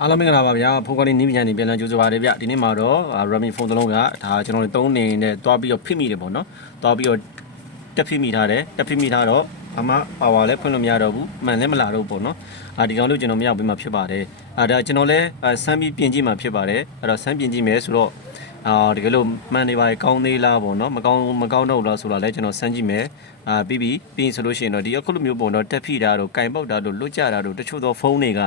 အားလုံးမင်္ဂလာပါဗျာဖုန်းကောင်းလေးနင်းပြန်နေပြန်လာကြိုဆိုပါရစေဗျဒီနေ့မှာတော့ Redmi ဖုန်းတစ်လုံးကဒါကျွန်တော်တို့သုံးနေနဲ့တွားပြီးတော့ဖိမိတယ်ပေါ့နော်တွားပြီးတော့တက်ဖိမိထားတယ်တက်ဖိမိထားတော့အမပါဝါလည်းဖွင့်လို့မရတော့ဘူးမှန်လည်းမလာတော့ဘူးပေါ့နော်အာဒီကောင်လို့ကျွန်တော်မရောက်ပြီးမှဖြစ်ပါတယ်အာဒါကျွန်တော်လည်းဆမ်းပြီးပြင်ကြည့်မှဖြစ်ပါတယ်အဲ့တော့ဆမ်းပြင်ကြည့်မယ်ဆိုတော့အာတကယ်လို့မှန်နေပါလေကောင်းသေးလားပေါ့နော်မကောင်းမကောင်းတော့လားဆိုတော့လည်းကျွန်တော်ဆမ်းကြည့်မယ်အာပြီးပြီးပြီးရင်ဆိုလို့ရှိရင်တော့ဒီအခုလိုမျိုးပုံတော့တက်ဖိတာတို့ကင်ပေါက်တာတို့လွတ်ကြတာတို့တချို့သောဖုန်းတွေက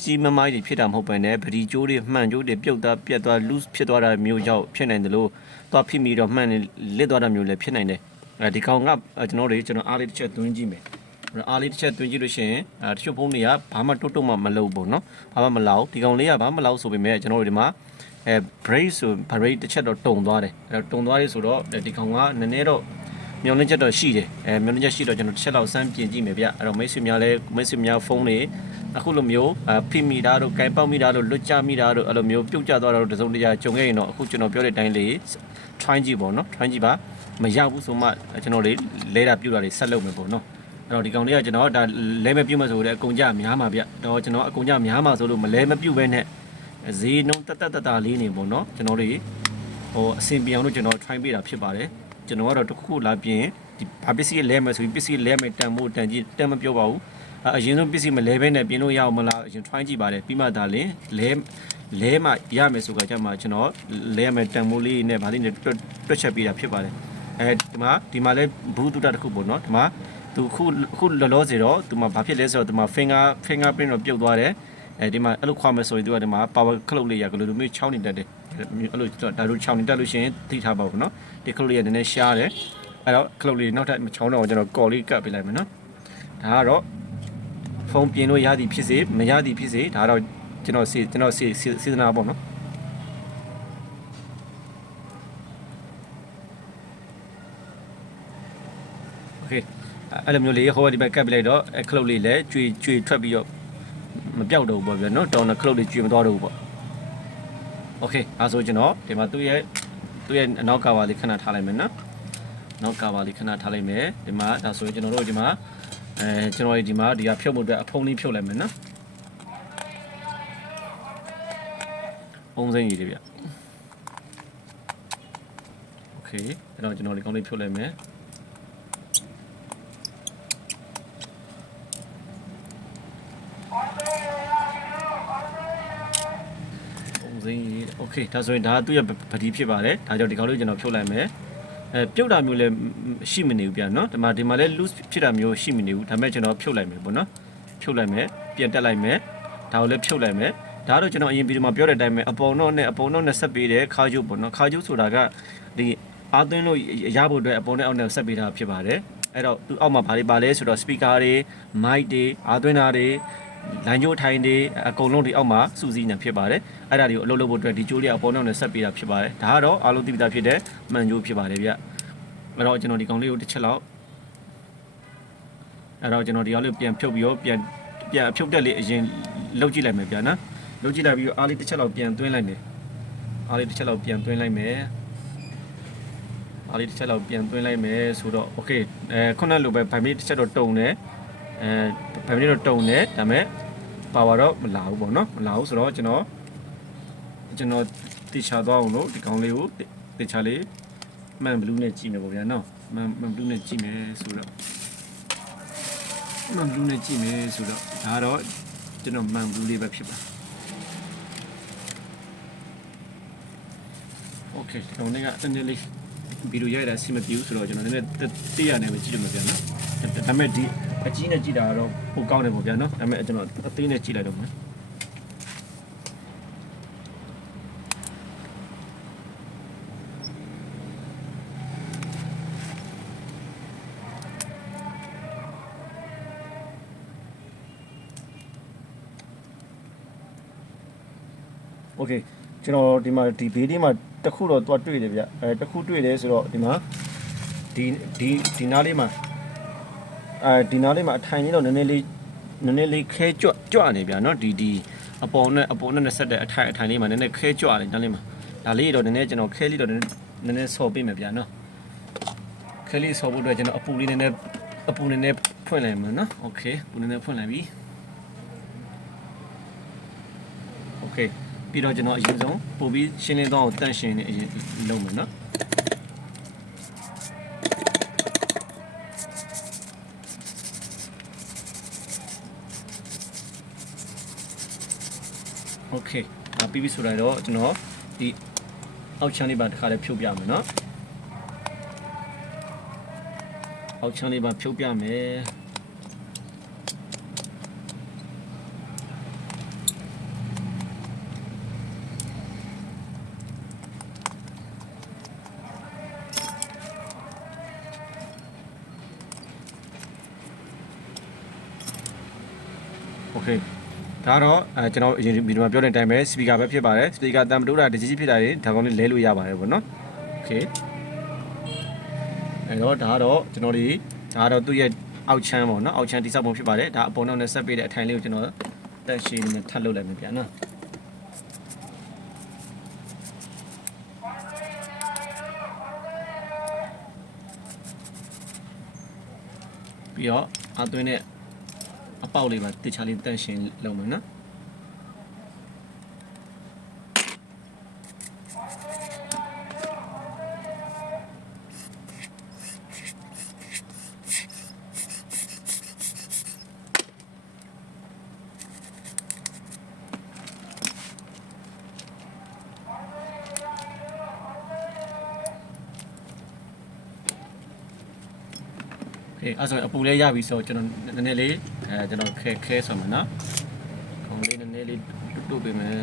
ကြီးမမိုင်းတွေဖြစ်တာမဟုတ်ပဲねဗဒီကျိုးတွေမှန်ကျိုးတွေပြုတ်သွားပြတ်သွား loose ဖြစ်သွားတာမျိုးကြောင့်ဖြစ်နိုင်တယ်လို့သွားဖိမိတော့မှန်နေလစ်သွားတာမျိုးလည်းဖြစ်နိုင်တယ်အဲဒီကောင်ကကျွန်တော်တွေကျွန်တော်အားလေးတစ်ချက်သွင်းကြည့်မယ်အားလေးတစ်ချက်သွင်းကြည့်လို့ရှိရင်အဲတချို့ဖုန်းတွေကဘာမှတွတ်တွတ်မှမလုပ်ဘူးเนาะဘာမှမလောက်ဒီကောင်လေးကဘာမှမလောက်ဆိုပေမဲ့ကျွန်တော်တို့ဒီမှာအဲ brake ဆို brake တစ်ချက်တော့တုံသွားတယ်အဲတုံသွားရေးဆိုတော့ဒီကောင်ကနည်းနည်းတော့မျောနှင်းချက်တော့ရှိတယ်အဲမျောနှင်းချက်ရှိတော့ကျွန်တော်တစ်ချက်လောက်စမ်းပြင်ကြည့်မယ်ဗျအဲ့တော့မိတ်ဆွေများလဲမိတ်ဆွေများဖုန်းတွေ အခုလိုမျိုးဖိမိတာတို့ကင်ပေါက်မိတာတို့လွတ်ကျမိတာတို့အဲ့လိုမျိုးပြုတ်ကျသွားတာတို့တစုံတရာကြုံခဲ့ရင်တော့အခုကျွန်တော်ပြောတဲ့အတိုင်းလေး try ကြည့်ပေါ့နော် try ကြည့်ပါမရောက်ဘူးဆိုမှကျွန်တော်တွေလဲတာပြုတ်တာတွေဆက်လုပ်မယ်ပေါ့နော်အဲ့တော့ဒီကောင်လေးကကျွန်တော်ဒါလဲမပြုတ်မဆိုတဲ့အကုန်ကြများမှာဗျတော့ကျွန်တော်အကုန်ကြများမှာဆိုလို့မလဲမပြုတ်ပဲနဲ့ဈေးနှုန်းတက်တက်တတာလေးနေပေါ့နော်ကျွန်တော်တွေဟိုအဆင်ပြေအောင်လို့ကျွန်တော် try ပေးတာဖြစ်ပါတယ်ကျွန်တော်ကတော့တစ်ခုခုလာပြင်ဒီဘာပစ္စည်းလဲမယ်ဆိုပြီးပစ္စည်းလဲမယ်တန်ဖို့တန်ကြီးတန်မပြောပါဘူး အရင်ဆုံးပစ္စည်းမလဲဘဲနဲ့ပြင်လို့ရအောင်မလားအရင် try ကြည့်ပါတယ်ပြီးမှဒါလင်လဲလဲမှရမယ်ဆိုကြကြမှာကျွန်တော်လဲရမယ်တန်မိုးလေးနဲ့ဗာလေးနဲ့တွက်ချက်ပေးတာဖြစ်ပါတယ်အဲဒီမှာဒီမှာလဲဘူးတူတာတစ်ခုပေါ့နော်ဒီမှာသူခုခုလောလောဆယ်တော့ဒီမှာဘာဖြစ်လဲဆိုတော့ဒီမှာ finger fingerprint တော့ပြုတ်သွားတယ်အဲဒီမှာအဲ့လိုခွာမယ်ဆိုရင်သူကဒီမှာ power clock လေးရကလို့မျိုး6နေတက်တယ်အဲ့လိုဒါတို့6နေတက်လို့ရှိရင်သိထားပါဘူးနော်ဒီ clock လေးကနည်းနည်းရှားတယ်အဲ့တော့ clock လေးနောက်ထပ်6တော့ကျွန်တော် call လေးကပ်ပေးလိုက်မယ်နော်ဒါကတော့ ဖုန်းပြင်လို့ရသည်ဖြစ်စေမရသည်ဖြစ်စေဒါတော့ကျွန်တော်စီကျွန်တော်စီစီစဉ်တာပေါ့เนาะโอเคအဲ့လိုမျိုးလေးဟိုဒီဘက်ကပ်ပြလိုက်တော့အဲ clock လေးလည်းကျွေကျွေထွက်ပြီးတော့မပြောက်တော့ဘူးပေါ့ဗျာเนาะတောင်းတဲ့ clock လေးကျွေမသွားတော့ဘူးပေါ့โอเคအဲဆိုကျွန်တော်ဒီမှာသူ့ရဲ့သူ့ရဲ့အနောက်ကာဘာလေးခဏထားလိုက်မယ်နော်နောက်ကာဘာလေးခဏထားလိုက်မယ်ဒီမှာဒါဆိုရင်ကျွန်တော်တို့ဒီမှာ အဲကျွန်တော်ဒီမှာဒီကဖြုတ်မှုအတွက်အဖုံးလေးဖြုတ်လိုက်မယ်နော်ပုံစံကြီးတွေဗျโอเคအဲ့တော့ကျွန်တော်ဒီကောင်းလေးဖြုတ်လိုက်မယ်ပုံစံကြီးโอเคဒါဆိုရင်ဒါကသူ့ရဲ့ပတိဖြစ်ပါတယ်ဒါကြောင့်ဒီကောင်းလေးကျွန်တော်ဖြုတ်လိုက်မယ် အဲပြုတ်တာမျိုးလည်းရှိမနေဘူးဗျာနော်ဒီမှာဒီမှာလည်း loose ဖြစ်တာမျိုးရှိမနေဘူးဒါပေမဲ့ကျွန်တော်ဖြုတ်လိုက်မယ်ပေါ့နော်ဖြုတ်လိုက်မယ်ပြန်တက်လိုက်မယ်ဒါကိုလည်းဖြုတ်လိုက်မယ်ဒါတော့ကျွန်တော်အရင်ဗီဒီယိုမှာပြောတဲ့အတိုင်းပဲအပေါ်တော့နဲ့အပေါ်တော့နဲ့ဆက်ပေးတယ်ခါကျုပ်ပေါ့နော်ခါကျုပ်ဆိုတာကဒီအာသွင်းလို့ရဖို့အတွက်အပေါ်နဲ့အောက်နဲ့ဆက်ပေးတာဖြစ်ပါတယ်အဲ့တော့သူအောက်မှာဘာတွေပါလဲဆိုတော့ speaker တွေ mic တွေအာသွင်းတာတွေ လမ်းကြိုးထိုင်တွေအကုန်လုံးဒီအောက်မှာစူးစီးနေဖြစ်ပါတယ်အဲ့ဒါတွေကိုအလုပ်လုပ်ဖို့အတွက်ဒီကြိုးလေးအပေါ်နောက်နဲ့ဆက်ပေးတာဖြစ်ပါတယ်ဒါကတော့အားလုံးသိပြီးသားဖြစ်တဲ့မှန်ကြိုးဖြစ်ပါတယ်ဗျအဲ့တော့ကျွန်တော်ဒီကောင်လေးကိုတစ်ချက်လောက်အဲ့တော့ကျွန်တော်ဒီကောင်လေးကိုပြန်ဖြုတ်ပြီးတော့ပြန်ပြန်ဖြုတ်တက်လေးအရင်လှုပ်ကြည့်လိုက်မယ်ဗျာနော်လှုပ်ကြည့်လိုက်ပြီးတော့အားလေးတစ်ချက်လောက်ပြန်သွင်းလိုက်မယ်အားလေးတစ်ချက်လောက်ပြန်သွင်းလိုက်မယ်အားလေးတစ်ချက်လောက်ပြန်သွင်းလိုက်မယ်ဆိုတော့ okay အဲခုနလိုပဲဗိုင်မီတစ်ချက်တော့တုံတယ် အဲ5မိနစ်တော့တုံတယ်ဒါပေမဲ့ပါဝါတော့မလာဘူးပေါ့နော်မလာဘူးဆိုတော့ကျွန်တော်ကျွန်တော်တေချာသွားအောင်လို့ဒီကောင်လေးကိုတေချာလေးမန်ဘလူးနဲ့ကြည့်မယ်ပေါ့ဗျာနော်မန်မန်ဘလူးနဲ့ကြည့်မယ်ဆိုတော့မန်ဘလူးနဲ့ကြည့်မယ်ဆိုတော့ဒါတော့ကျွန်တော်မန်ဘလူးလေးပဲဖြစ်ပါ Okay ကျွန်တော်နေ့ကတင်းတင်းလေးဗီဒီယိုရိုက်တာအဆင်မပြေဘူးဆိုတော့ကျွန်တော်နည်းနည်းတရနေပဲကြည့်လို့မပြန်နော်ဒါပေမဲ့ဒီ အကြီးနဲ့ကြည့်တာတော့ပိုကောင်းတယ်ပေါ့ဗျာနော်ဒါပေမဲ့ကျွန်တော်အသေးနဲ့ကြည့်လိုက်တော့မယ်โอเคကျွန်တော်ဒီမှာဒီဘေးလေးမှာတစ်ခုတော့သွားတွေ့တယ်ဗျအဲတစ်ခုတွေ့တယ်ဆိုတော့ဒီမှာဒီဒီဒီနားလေးမှာ အဲဒီနားလေးမှာအထိုင်လေးတော့နည်းနည်းလေးနည်းနည်းလေးခဲကြွကြွနေဗျာနော်ဒီဒီအပေါ်နဲ့အပေါ်နဲ့ဆက်တဲ့အထိုင်အထိုင်လေးမှာနည်းနည်းခဲကြွနေနားလေးမှာဒါလေးတော့နည်းနည်းကျွန်တော်ခဲလေးတော့နည်းနည်းနည်းဆော်ပေးမယ်ဗျာနော်ခဲလေးဆော်ဖို့အတွက်ကျွန်တော်အပူလေးနည်းနည်းအပူနည်းနည်းဖွင့်လိုက်မယ်နော်โอเคပူနည်းနည်းဖွင့်လိုက်ပြီ ပြီးတော့ကျွန်တော်အရင်ဆုံးပို့ပြီးရှင်းလင်းသွားအောင်တန့်ရှင်းနေအရင်လုပ်မယ်နော် ပြီးပြီဆိုတော့ကျွန်တော်ဒီအောက်ချမ်းလေးပါတစ်ခါလေးဖြုတ်ပြမယ်နော်အောက်ချမ်းလေးပါဖြုတ်ပြမယ် ဒါတော့ကျွန်တော်အရင်ဗီဒီယိုမှာပြောတဲ့အတိုင်းပဲ speaker ပဲဖြစ်ပါတယ် speaker တမ်တူတာတကြီးကြီးဖြစ်တာတွေဒါကောင်လေးလဲလို့ရပါတယ်ပေါ့နော် okay အဲတော့ဒါတော့ကျွန်တော်ဒီဒါတော့သူ့ရဲ့အောက်ချမ်းပေါ့နော်အောက်ချမ်းတိစောက်ပုံဖြစ်ပါတယ်ဒါအပေါ်နောက်နဲ့ဆက်ပေးတဲ့အထိုင်လေးကိုကျွန်တော်တက်ရှည်နဲ့ထပ်လုပ်လိုက်မယ်ဗျာနော်ပြီးတော့အသွင်းတဲ့ အပေါက်လေးပါတခြားလေးတန့်ရှင်းလုပ်မယ်နော်အေးအဲ့ဆိုရင်အပူလေးရပြီဆိုတော့ကျွန်တော်နည်းနည်းလေး အဲကျွန်တော်ခဲခဲဆိုမယ်နော်ခေါင်းလေးနည်းနည်းလေးတုတ်ပေးမယ်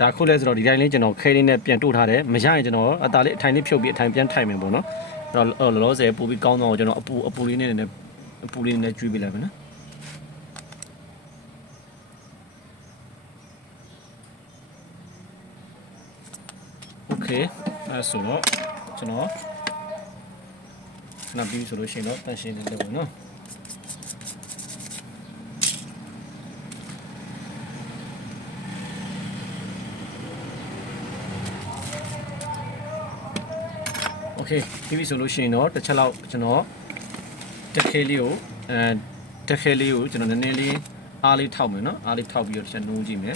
ဒါခုလဲဆိုတော့ဒီတိုင်းလေးကျွန်တော်ခဲလေးနဲ့ပြန်တို့ထားတယ်မရရင်ကျွန်တော်အသားလေးအထိုင်လေးဖြုတ်ပြီးအထိုင်ပြန်ထိုင်မယ်ပေါ့နော်အဲ့တော့လောလောဆယ်ပို့ပြီးကောင်းတော့ကျွန်တော်အပူအပူလေးနဲ့နည်းနည်းအပူလေးနဲ့ကျွေးပေးလိုက်မယ်နော်โอเคအဲ့ဆိုတော့ကျွန်တော်ခဏပြီးဆိုလို့ရှိရင်တော့တန်ရှင်းနေတယ်ပေါ့နော် okay ပြီးပြီဆိုလို့ရှိရင်တော့တစ်ချက်လောက်ကျွန်တော်တက်ခဲလေးကိုအဲတက်ခဲလေးကိုကျွန်တော်နည်းနည်းလေးအားလေးထောက်မယ်နော်အားလေးထောက်ပြီးတော့တစ်ချက်နှိုးကြည့်မယ်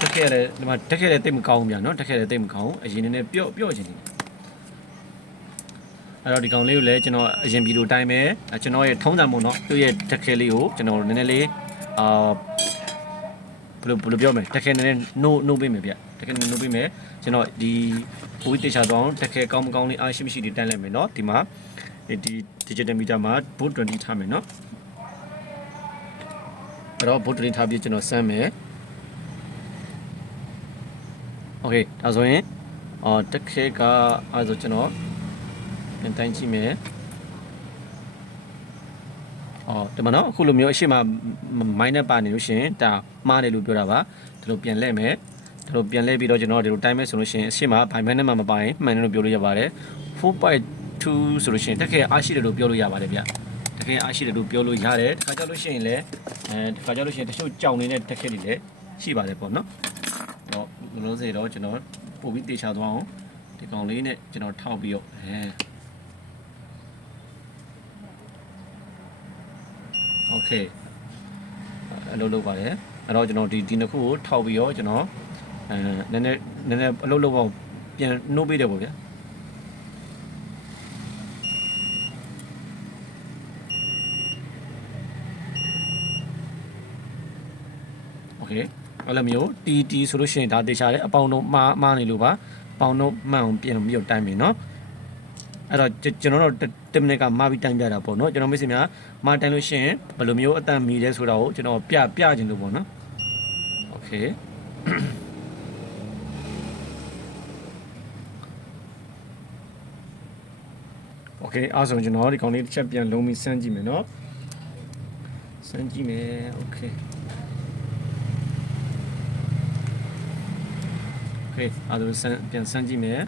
တက်ခဲလည်းဒီမှာတက်ခဲလည်းတိတ်မကောင်းဘူးဗျာနော်တက်ခဲလည်းတိတ်မကောင်းဘူးအရင်နည်းနည်းပြော့ပြော့ချင်တယ်အဲ့တော့ဒီကောင်လေးကိုလည်းကျွန်တော်အရင်ဗီဒီယိုတိုင်းပဲကျွန်တော်ရဲ့ထုံးစံပုံတော့သူ့ရဲ့တက်ခဲလေးကိုကျွန်တော်နည်းနည်းလေးအာ ဘယ်လိုဘယ်လိုပြောမလဲတခဲနည်းနည်း no no ပေးမယ်ဗျတခဲနည်း no ပေးမယ်ကျွန်တော်ဒီပိုးတေချာတော့တခဲကောင်းမကောင်းလေးအားရှိမရှိတွေတန်းလိုက်မယ်เนาะဒီမှာဒီ digital meter မှာ boot 20ထားမယ်เนาะအဲ့တော့ boot 20ထားပြီးကျွန်တော်စမ်းမယ် okay ဒါဆိုရင်အော်တခဲကအဲ့ဆိုကျွန်တော်ပြန်တိုင်းကြည့်မယ် အော်ဒီမှာနော်အခုလိုမျိုးအရှိမမိုင်းနဲ့ပါနေလို့ရှရင်ဒါမှားတယ်လို့ပြောတာပါဒီလိုပြန်လဲမယ်ဒီလိုပြန်လဲပြီးတော့ကျွန်တော်ဒီလိုတိုင်းမဲ့ဆိုလို့ရှရင်အရှိမဘိုင်မဲနဲ့မှမပါရင်မှန်တယ်လို့ပြောလို့ရပါတယ်4.2ဆိုလို့ရှရင်တက်ခဲအားရှိတယ်လို့ပြောလို့ရပါတယ်ဗျတကယ်အားရှိတယ်လို့ပြောလို့ရတယ်တခါကြောက်လို့ရှိရင်လည်းအဲတခါကြောက်လို့ရှိရင်တချို့ကြောင်နေတဲ့တက်ခဲတွေလည်းရှိပါတယ်ပေါ့နော်တော့လောလောဆယ်တော့ကျွန်တော်ပို့ပြီးတေချာသွားအောင်ဒီကောင်လေးနဲ့ကျွန်တော်ထောက်ပြီးတော့အဲ โอเคအလုပ်လုပ်ပါတယ်အဲ့တော့ကျွန်တော်ဒီဒီနှစ်ခုကိုထောက်ပြီးတော့ကျွန်တော်အဲနည်းနည်းနည်းနည်းအလုပ်လုပ်အောင်ပြန်နှိုးပေးတယ်ပေါ့ဗျာโอเค အဲ့လိုမျိုးတီတီဆိုလို့ရှိရင်ဒါတေချာတယ်အပေါင်းတော့မှားမှားနေလို့ပါပေါင်းတော့မှန်အောင်ပြင်ပြီးတော့တိုင်းပြီနော် အဲ့တော့ကျွန်တော်တို့10မိနစ်ကမှားပြီးတိုင်းပြတာပေါ့နော်ကျွန်တော်မိတ်ဆွေများမှားတိုင်းလို့ရှိရင်ဘယ်လိုမျိုးအတန်မီလဲဆိုတာကိုကျွန်တော်ပြပြခြင်းလို့ပေါ့နော်โอเค โอเคအားဆုံးကျွန်တော်ဒီကောင်လေးတစ်ချက်ပြန်လုံးပြီးစမ်းကြည့်မယ်เนาะစမ်းကြည့်မယ်โอเคโอเคအားဆုံးစမ်းပြန်စမ်းကြည့်မယ်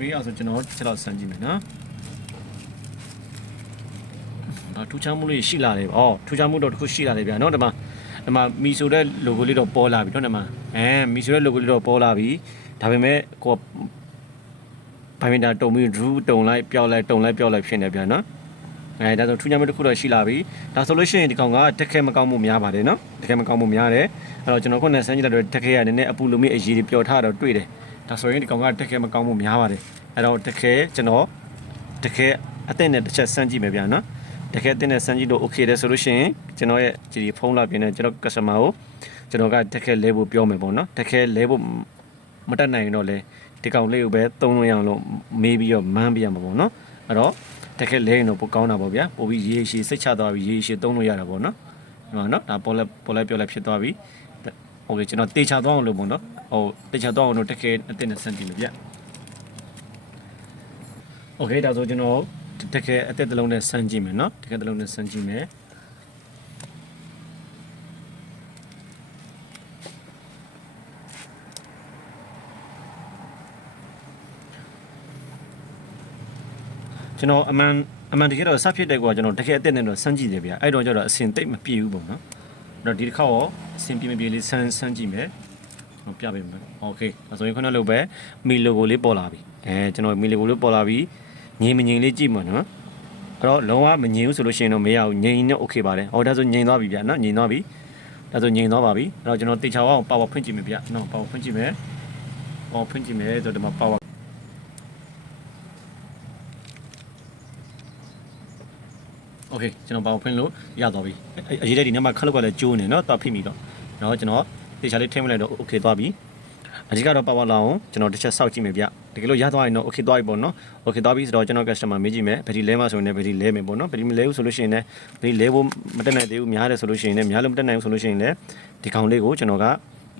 ဘေးအောင်ဆိုကျွန်တော်ချက်တော့စမ်းကြည့်မယ်နော်။ဒါထူးခြားမှုလေးရှိလာတယ်။အော်ထူးခြားမှုတော့တစ်ခုရှိလာတယ်ဗျာနော်ဒီမှာဒီမှာမီဆိုတဲ့ logo လေးတော့ပေါ်လာပြီနော်ဒီမှာအဲမီဆိုတဲ့ logo လေးတော့ပေါ်လာပြီ။ဒါပေမဲ့ကိုဘိုင်မင်တာတုံပြီး drew တုံလိုက်ပျောက်လိုက်တုံလိုက်ပျောက်လိုက်ဖြစ်နေဗျာနော်။အဲဒါဆိုထူးခြားမှုတစ်ခုတော့ရှိလာပြီ။ဒါဆိုလို့ရှိရင်ဒီကောင်ကတက်ခဲမကောင်းမှုများပါတယ်နော်။တက်ခဲမကောင်းမှုများတယ်။အဲ့တော့ကျွန်တော်ခုနကစမ်းကြည့်လိုက်တော့တက်ခဲကနည်းနည်းအပူလိုမျိုးအရေးတွေပျော်ထားတော့တွေ့တယ်။ ဒါဆိုရင်ဒီကောင်ကတက်ခဲမကောင်းမှုများပါတယ်။အဲ့တော့တကယ်ကျွန်တော်တကယ်အသင့်နဲ့တစ်ချက်စမ်းကြည့်မယ်ဗျာနော်တကယ်အသင့်နဲ့စမ်းကြည့်လို့ okay တယ်ဆိုလို့ရှိရင်ကျွန်တော်ရဲ့ဒီဖုန်းလာပြနေကျွန်တော် customer ကိုကျွန်တော်ကတကယ်လဲဖို့ပြောမယ်ပေါ့နော်တကယ်လဲဖို့မတတ်နိုင်ရင်တော့လေဒီကောင်လေးကိုပဲသုံးလို့ရအောင်လို့မေးပြီးတော့မန်းပြရမှာပေါ့နော်အဲ့တော့တကယ်လဲရင်တော့ပိုကောင်းတာပေါ့ဗျာပိုပြီးရေးရှိစိတ်ချသွားပြီးရေးရှိသုံးလို့ရတာပေါ့နော်ဒီမှာနော်ဒါပေါ်လဲပေါ်လဲပြောလဲဖြစ်သွားပြီโอเคကျွန်တော်တေချာသွားအောင်လို့ပေါ့နော် ဟိုတေချာသွားအောင်လို့တကယ်အသင့်နဲ့စမ်းကြည့်မယ်ဗျာ โอเคဒါဆိုကျွန်တော်တကယ်အသက်တစ်လုံးနဲ့စမ်းကြည့်မယ်เนาะတကယ်တစ်လုံးနဲ့စမ်းကြည့်မယ်ကျွန်တော်အမှန်အမှန်တကယ်တော့စဖြစ်တဲ့ကွာကျွန်တော်တကယ်အသက်နဲ့တော့စမ်းကြည့်တယ်ဗျအဲ့တော့ကျတော့အစင်တိတ်မပြေဘူးပေါ့နော်အဲ့တော့ဒီတစ်ခါရောအစင်ပြေမပြေလေးစမ်းစမ်းကြည့်မယ် ဟောပြပေးမယ်โอเคဒါဆိုရင်ခုနလိုပဲမီလိုကိုလေးပေါ်လာပြီအဲကျွန်တော်မီလိုကိုလေးပေါ်လာပြီ ငြိမ်မငြိမ်လေးကြည့်မှာနော်အဲ့တော့လုံးဝမငြိမ်ဘူးဆိုလို့ရှိရင်တော့မရဘူးငြိမ်နေ okay ပါတယ်ဟောဒါဆိုငြိမ်သွားပြီဗျာနော်ငြိမ်သွားပြီဒါဆိုငြိမ်သွားပါပြီအဲ့တော့ကျွန်တော်တေချာအောင်ပါဝါဖွင့်ကြည့်မယ်ဗျာနော်ပါဝါဖွင့်ကြည့်မယ်ပါဝါဖွင့်ကြည့်မယ်ဆိုတော့ဒီမှာပါဝါโอเคကျွန်တော်ပါဝါဖွင့်လို့ရသွားပြီအရေးတဲ့ဒီနေ့မှာခက်လောက်ကလည်းကျိုးနေနော်တော့ဖိမိတော့เนาะကျွန်တော် တေချာလေးထိမ့်မလိုက်တော့ okay သွားပြီအဓိကတော့ပါဝါလာအောင်ကျွန်တော်တစ်ချက်စောက်ကြည့်မယ်ဗျတကယ်လို့ရသွားရင်တော့ okay သွားပြီပေါ့နော် okay သွားပြီဆိုတော့ကျွန်တော် customer မေးကြည့်မယ်ဗီဒီလဲမှဆိုရင်လည်းဗီဒီလဲမယ်ပေါ့နော်ဗီဒီမလဲဘူးဆိုလို့ရှိရင်လည်းဗီဒီလဲဖို့မတက်နိုင်သေးဘူးများတယ်ဆိုလို့ရှိရင်လည်းများလို့မတက်နိုင်ဘူးဆိုလို့ရှိရင်လည်းဒီကောင်လေးကိုကျွန်တော်က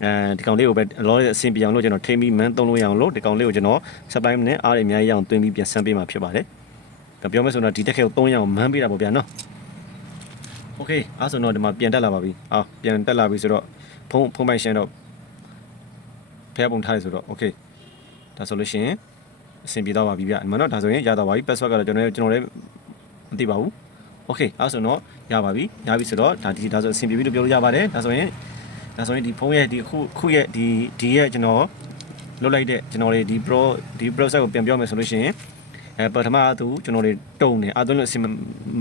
အဲဒီကောင်လေးကိုပဲလောအဆင်ပြေအောင်လို့ကျွန်တော်ထိမ့်ပြီးမန်းသုံးလို့ရအောင်လို့ဒီကောင်လေးကိုကျွန်တော်စပိုင်းနဲ့အားရအများကြီးအောင်တွင်းပြီးပြန်ဆန်းပေးမှာဖြစ်ပါတယ်။ပြောမယ်ဆိုတော့ဒီတက်ခဲကို3ရအောင်မန်းပေးတာပေါ့ဗျာနော်။ Okay အားဆိုတော့ဒီမှာပြန်တက်လာပါပြီ။အော်ပြန်တက်လာပြီဆိုတော့ ဖုန်းဖုန်းပိုင်ရှင်တော့ဖះပုံထားရဆိုတော့ okay ဒါဆိုလို့ရှိရင်အဆင်ပြေတော့ပါပြီဗျဒီမှာတော့ဒါဆိုရင်ရတော့ပါပြီ password ကတော့ကျွန်တော်ကျွန်တော်လည်းမသိပါဘူး okay အဲ့ဆိုတော့ရပါပြီရပြီဆိုတော့ဒါဒီဒါဆိုအဆင်ပြေပြီလို့ပြောလို့ရပါတယ်ဒါဆိုရင်ဒါဆိုရင်ဒီဖုန်းရဲ့ဒီခုခုရဲ့ဒီဒီရဲ့ကျွန်တော်လုတ်လိုက်တဲ့ကျွန်တော်တွေဒီ pro ဒီ browser ကိုပြန်ပြောမယ်ဆိုလို့ရှိရင်အဲပထမအသူကျွန်တော်တွေတုံနေအသွင်းလို့အဆင်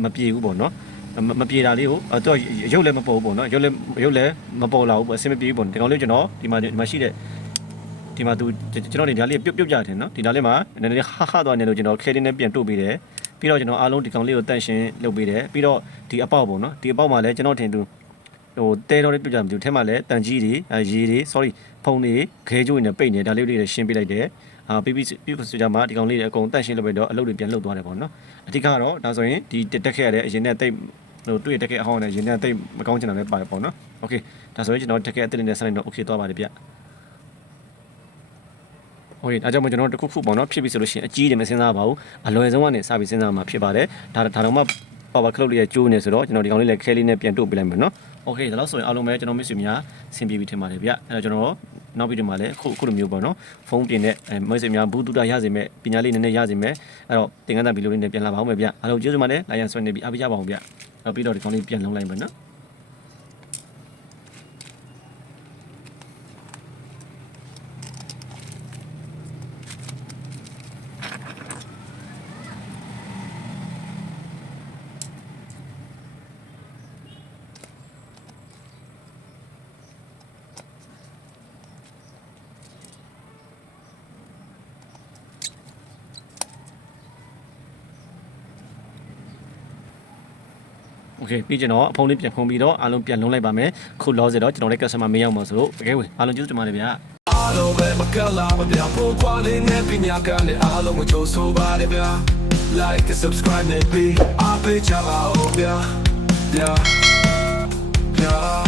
မပြေဘူးပေါ့နော် မပြေတာလေးကိုအဲ့တော့ရုပ်လည်းမပေါ်ဘူးပေါ့နော်ရုပ်လည်းရုပ်လည်းမပေါ်လာဘူးပေါ့အဆင်မပြေဘူးပေါ့ဒီကောင်လေးကျွန်တော်ဒီမှာဒီမှာရှိတဲ့ဒီမှာသူကျွန်တော်ဒီဓာတ်လေးပြုတ်ပြုတ်ကြတယ်နော်ဒီဓာတ်လေးမှာနည်းနည်းဟာဟာသွားနေလို့ကျွန်တော်ခဲလေးနဲ့ပြန်တို့ပေးတယ်ပြီးတော့ကျွန်တော်အားလုံးဒီကောင်လေးကိုတန့်ရှင်းလုပ်ပေးတယ်ပြီးတော့ဒီအပေါက်ပေါ့နော်ဒီအပေါက်မှာလည်းကျွန်တော်ထင်သူဟိုတဲတော်လေးပြုတ်ကြမလို့ထဲမှာလည်းတန်ကြီးတွေအဲရေတွေ sorry ဖုံတွေခဲကျိုးတွေနဲ့ပိတ်နေဒါလေးလေးရှင်းပေးလိုက်တယ်အာပြီးပြီးပြီးဆိုကြမှာဒီကောင်လေးတွေအကုန်တန့်ရှင်းလုပ်ပြီးတော့အလုပ်တွေပြန်လုပ်သွားတယ်ပေါ့နော်အဓိကတော့ဒါဆိုရင်ဒီတက်ခဲ့ရတဲ့အရင်နဲ့တိတ်ဟိုတွေ့တက်ခဲ့အဟောင်းနဲ့ရင်နဲ့တိတ်မကောင်းချင်တာလည်းပါတယ်ပေါ့နော်โอเคဒါဆိုရင်ကျွန်တော်တက်ခဲ့အစ်တင်နဲ့ဆက်လိုက်တော့โอเคသွားပါတယ်ဗျဟိုဒါကြောင့်မို့ကျွန်တော်တခုခုပေါ့နော်ဖြစ်ပြီဆိုလို့ရှိရင်အကြီးတယ်မစဉ်းစားပါဘူးအလွယ်ဆုံးကနေစပြီးစဉ်းစားမှာဖြစ်ပါတယ်ဒါဒါတော့မှ power cloud လေးရဲ့ကျိုးနေဆိုတော့ကျွန်တော်ဒီကောင်လေးလည်းခဲလေးနဲ့ပြန်တို့ပေးလိုက်မယ်နော် okay ဒါလို့ဆိုရင်အားလုံးပဲကျွန်တော်မိတ်ဆွေများဆင်ပြေပြီထင်ပါတယ်ဗျအဲ့တော့ကျွန်တော်နောက်ပြီးဒီမှာလည်းအခုအခုလိုမျိုးပေါ့နော်ဖုန်းပြင်တဲ့မိတ်ဆွေများဘူးတူတာရစေမဲ့ပညာလေးနည်းနည်းရစေမဲ့အဲ့တော့သင်ခန်းစာဗီဒီယိုလေးနဲ့ပြန်လာပါအောင်ပဲဗျအားလုံးကျေးဇူးပါတယ် lion ဆွေးနေပြီးအားပေးကြပါအောင်ဗျနောက်ပြီးတော့ဒီကောင်လေးပြန်လုံးလိုက်မယ်နော် ကဲပြီးကျွန်တော်အဖုံးလေးပြန်ဖုံးပြီးတော့အားလုံးပြန်လုံးလိုက်ပါမယ်ခုလောစေတော့ကျွန်တော်လည်း customer မင်းရောက်မှာဆိုတော့တကယ်ဝင်အားလုံးကျေးဇူးတင်ပါတယ်ဗျာအားလုံးပဲမကလာမပြဖို့ကွာလေးနဲ့ပြညာကလည်းအားလုံးကိုကြိုးဆိုပါတယ်ဗျာ like and subscribe နဲ့ပြီးအားပေးကြပါဦးဗျာ Yeah. Yeah.